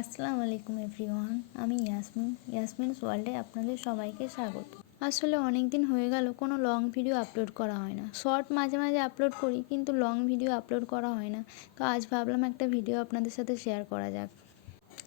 আসসালামু আলাইকুম এভরিওয়ান আমি ইয়াসমিন ইয়াসমিনস ওয়ার্ল্ডে আপনাদের সবাইকে স্বাগত। আসলে অনেক দিন হয়ে গেল, কোনো লং ভিডিও আপলোড করা হয় না। শর্ট মাঝে মাঝে আপলোড করি, কিন্তু লং ভিডিও আপলোড করা হয় না। তো আজ ভাবলাম একটা ভিডিও আপনাদের সাথে শেয়ার করা যাক।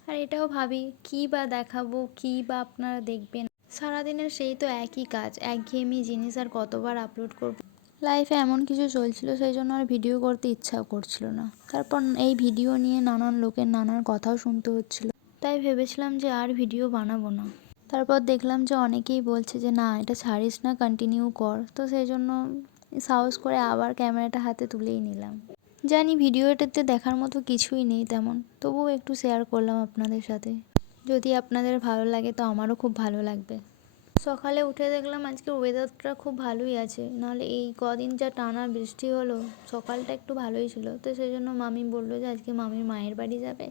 আর এটাও ভাবি, কী বা দেখাবো, কী বা আপনারা দেখবেন সারাদিনের সেই তো একই কাজ, একঘেয়েমি জিনিস আর কতবার আপলোড করব। লাইফে এমন কিছু চলছিল, সেই জন্য আর ভিডিও করতে ইচ্ছাও করছিল না। তারপর এই ভিডিও নিয়ে নানান লোকের নানান কথাও শুনতে হচ্ছিল। তাই ভেবেছিলাম যে আর ভিডিও বানাবো না। তারপর দেখলাম যে অনেকেই বলছে যে, না, এটা ছাড়িস না কন্টিনিউ কর। তো সেই জন্য সাহস করে আবার ক্যামেরাটা হাতে তুলেই নিলাম। জানি ভিডিওটাতে দেখার মতো কিছুই নেই তেমন, তবুও একটু শেয়ার করলাম আপনাদের সাথে। যদি আপনাদের ভালো লাগে তো আমারও খুব ভালো লাগবে। সকালে উঠে দেখলাম আজকে ওয়েদারটা খুব ভালোই আছে। নাহলে এই কদিন যা টানা বৃষ্টি হলো, সকালটা একটু ভালোই ছিল। তো সেই জন্য মামি বলল যে, আজকে মামির মায়ের বাড়ি যাবে।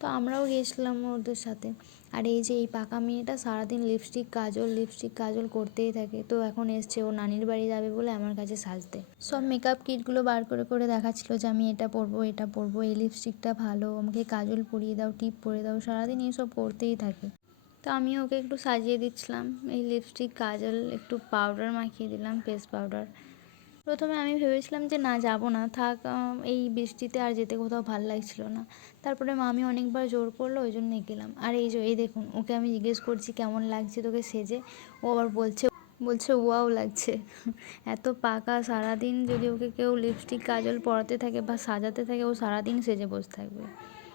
তো আমরাও গিয়েছিলাম ওদের সাথে। আর এই যে এই পাকা মেয়েটা সারাদিন লিপস্টিক কাজল লিপস্টিক কাজল করতেই থাকে। তো এখন এসছে, ও নানির বাড়ি যাবে বলে আমার কাছে সাজতে। সব মেকআপ কিটগুলো বার করে করে দেখাচ্ছিল যে, আমি এটা পরবো এটা পরবো, এই লিপস্টিকটা ভালো, আমাকে কাজল পরিয়ে দাও টিপ পরে দাও। সারাদিন এইসব করতেই থাকে। তো আমি ওকে একটু সাজিয়ে দিচ্ছিলাম। এই লিপস্টিক কাজল, একটু পাউডার মাখিয়ে দিলাম ফেস পাউডার প্রথমে আমি ভেবেছিলাম যে, না, যাব না, থাক এই বৃষ্টিতে আর যেতে কোথাও ভালো লাগছিল না। তারপরে মামি অনেকবার জোর করল, ওই জন্য গেলাম। আর এই যে, এই দেখুন, ওকে আমি জিজ্ঞেস করছি, কেমন লাগছে তোকে সেজে? ও আবার বলছে বলছে, ওয়াও লাগছে। এত পাকা সারাদিন যদি ওকে কেউ লিপস্টিক কাজল পরাতে থাকে বা সাজাতে থাকে, ও সারাদিন সেজে বসে থাকবে।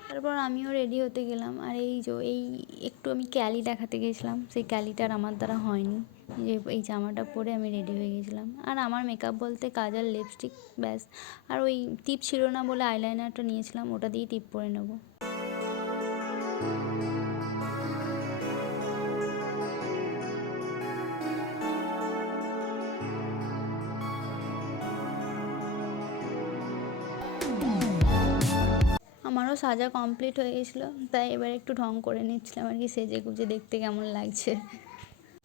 তারপর আমিও রেডি হতে গেলাম। আর এই যে, এই একটু আমি ক্যালি দেখাতে গেছিলাম। সেই ক্যালিটার আমার দ্বারা হয়নি। যে, এই জামাটা পরে আমি রেডি হয়ে গেছিলাম। আর আমার মেকআপ বলতে কাজল লিপস্টিক ব্যাস। আর ওই টিপ ছিল না বলে আইলাইনারটা নিয়েছিলাম। ওটা দিয়েই টিপ পরে নেব। আমারও সাজা কমপ্লিট হয়ে গেছিল, তাই এবার একটু ঢং করে নিচ্ছিলাম আর কি সেজে গুজে দেখতে কেমন লাগছে।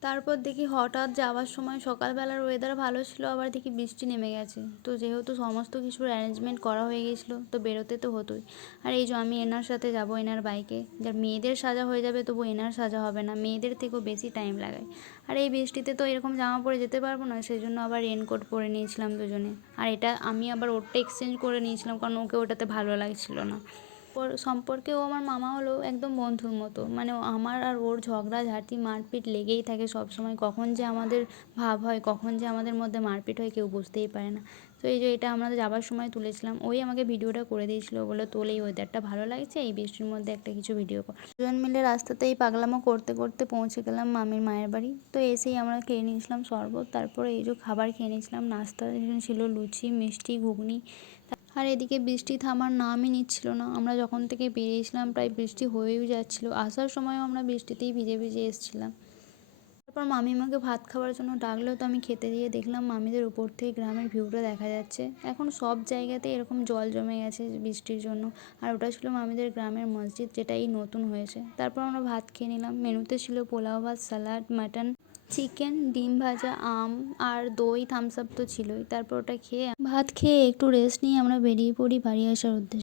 তারপর দেখি হঠাৎ যাওয়ার সময় সকালবেলার ওয়েদার ভালো ছিল, আবার দেখি বৃষ্টি নেমে গেছে। তো যেহেতু সমস্ত কিছুর অ্যারেঞ্জমেন্ট করা হয়ে গেছিল, তো বেরোতে তো হতোই। আর এই যে আমি এনার সাথে যাব এনার বাইকে যার মেয়েদের সাজা হয়ে যাবে তবু এনার সাজা হবে না, মেয়েদের থেকেও বেশি টাইম লাগায়। আর এই বৃষ্টিতে তো এরকম জামা পরে যেতে পারব না সেই জন্য আবার রেনকোট পরে নিয়েছিলাম দুজনে। আর এটা আমি আবার ওরটা এক্সচেঞ্জ করে নিয়েছিলাম, কারণ ওকে ওটাতে ভালো লাগছিল না। সম্পর্কে ও আমার মামা হলো একদম বন্ধুর মতো। মানে আমার আর ওর ঝগড়াঝাটি মারপিট লেগেই থাকে সব সময় কখন যে আমাদের ভাব হয়, কখন যে আমাদের মধ্যে মারপিট হয় কেউ বুঝতেই পারে না। তো এই যে এটা আমরা যাবার সময় তুলেছিলাম, ওই আমাকে ভিডিওটা করে দিয়েছিল, বলে তোল এই ওয়েদারটা ভালো লাগছে, এই বৃষ্টির মধ্যে একটা কিছু ভিডিও কর। দুজন মিলে রাস্তাতে এই পাগলামো করতে করতে পৌঁছে গেলাম মামির মায়ের বাড়ি। তো এসেই আমরা খেয়ে নিয়েছিলাম শরবত, তারপরে এই যে খাবার খেয়ে নিয়েছিলাম, নাস্তা ছিল লুচি, মিষ্টি, ঘুগনি। আর এদিকে বৃষ্টি থামার নামই নিচ্ছিল না। আমরা যখন থেকে বেরিয়েছিলাম, প্রায় বৃষ্টি হয়েও যাচ্ছিল। আসার সময়ও আমরা বৃষ্টিতেই ভিজে ভিজে এসেছিলাম। তারপর মামি মামিমাকে ভাত খাওয়ার জন্য ডাকলেও তো আমি খেতে দিয়ে দেখলাম মামিদের উপর থেকে গ্রামের ভিউটা দেখা যাচ্ছে। এখন সব জায়গাতে এরকম জল জমে গেছে বৃষ্টির জন্য। আর ওটা ছিল মামিদের গ্রামের মসজিদ যেটা এই নতুন হয়েছে। তারপর আমরা ভাত খেয়ে নিলাম। মেনুতে ছিল পোলাও ভাত স্যালাড মাটন। চিকেন, ডিম ভাজা, আম আর দই থামস আপ তো ছিলই। তারপর ওটা খেয়ে ভাত খেয়ে একটু রেস্ট নিয়ে আমরা বেরিয়ে পড়ি বাড়ি আসার উদ্দেশ্যে।